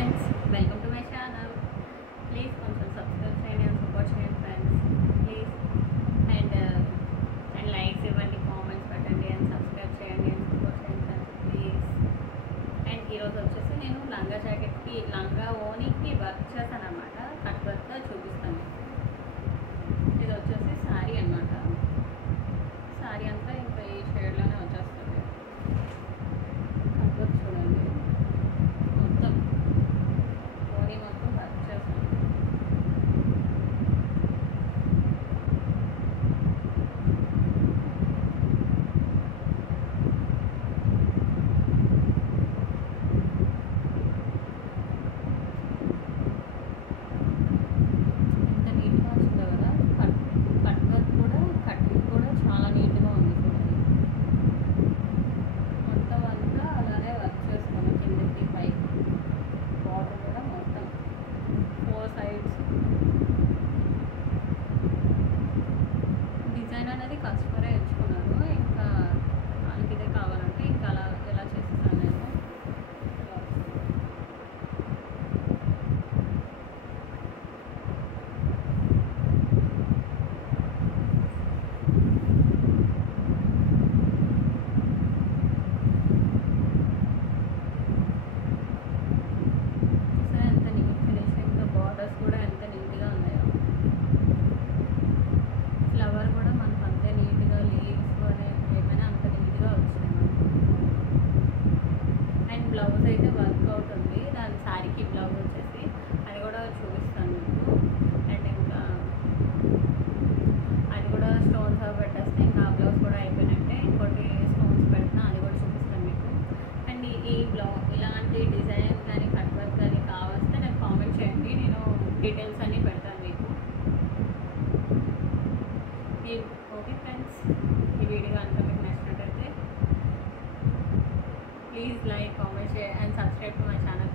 Friends, welcome to my channel. Please కొంచెం subscribe చేయండి and support చేయండి ఫ్రెండ్స్. ప్లీజ్ అండ్ లైక్స్ ఇవ్వండి, comments పెట్టండి అండ్ సబ్స్క్రైబ్ చేయండి అండ్ సపోర్ట్ చేయండి ఫ్రెండ్స్ ప్లీజ్. అండ్ ఈరోజు వచ్చేసి నేను లంగా జాకెట్కి, లంగా ఓనీకి వర్క్ చేశాను అనమాట. కట్ వర్క్ చూపిస్తాను. ఇది వచ్చేసి శారీ అనమాట. శారీ అంతా ఇంకా ఈ షేడ్లోనే వచ్చేస్తుంది. కట్ వర్క్ చూడండి, మొత్తం ఓనీ మొత్తం వర్క్ చేశాను. ఎంత నీట్గా వచ్చిందో కదా. కట్ వర్క్ కూడా, కటింగ్ కూడా చాలా నీట్గా ఉంది చూడండి. మొత్తం అంతా అలానే వర్క్ చేసుకున్నాను, కిందకి పైకి. బార్డర్ కూడా మొత్తం 4 sides. డిజైన్ అనేది కస్టమరే ఎంచుకున్నారు. ఇంకా వాళ్ళకి ఇదే కావాలంటే ఇంకా అలా ఎలా చేస్తాను నేను. సరే, ఎంత నీట్ ఫినిషింగ్. బార్డర్స్ కూడా ఎంత నీట్గా ఉన్నాయో. ఫ్లవర్ కూడా మనకు అంతే నీట్గా, లీవ్స్ అనే ఏమైనా అంత నీట్గా వచ్చినాయి మనకు. అండ్ బ్లౌజ్ అయితే వర్క్ అవుతుంది. దాని శారీకి బ్లౌజ్ వచ్చేసి అది కూడా చూపిస్తాను మీకు. అండ్ ఇంకా అది కూడా స్టోన్స్ అవి పెట్టేస్తే ఇంకా ఆ బ్లౌజ్ కూడా అయిపోయినట్టే. ఇంకోటి స్టోన్స్ పెట్టినా అది కూడా చూపిస్తాను మీకు. అండ్ ఈ బ్లౌజ్ ఇలాంటి డిజైన్ కానీ కట్ వర్క్ కానీ కావాల్స్తే నాకు కామెంట్ చేయండి, నేను డీటెయిల్స్ అన్నీ పెడతాను మీకు. ఓకే ఫ్రెండ్స్, ఈ వీడియో కనుక మీకు నచ్చినట్టయితే please like, comment, share and subscribe to my channel.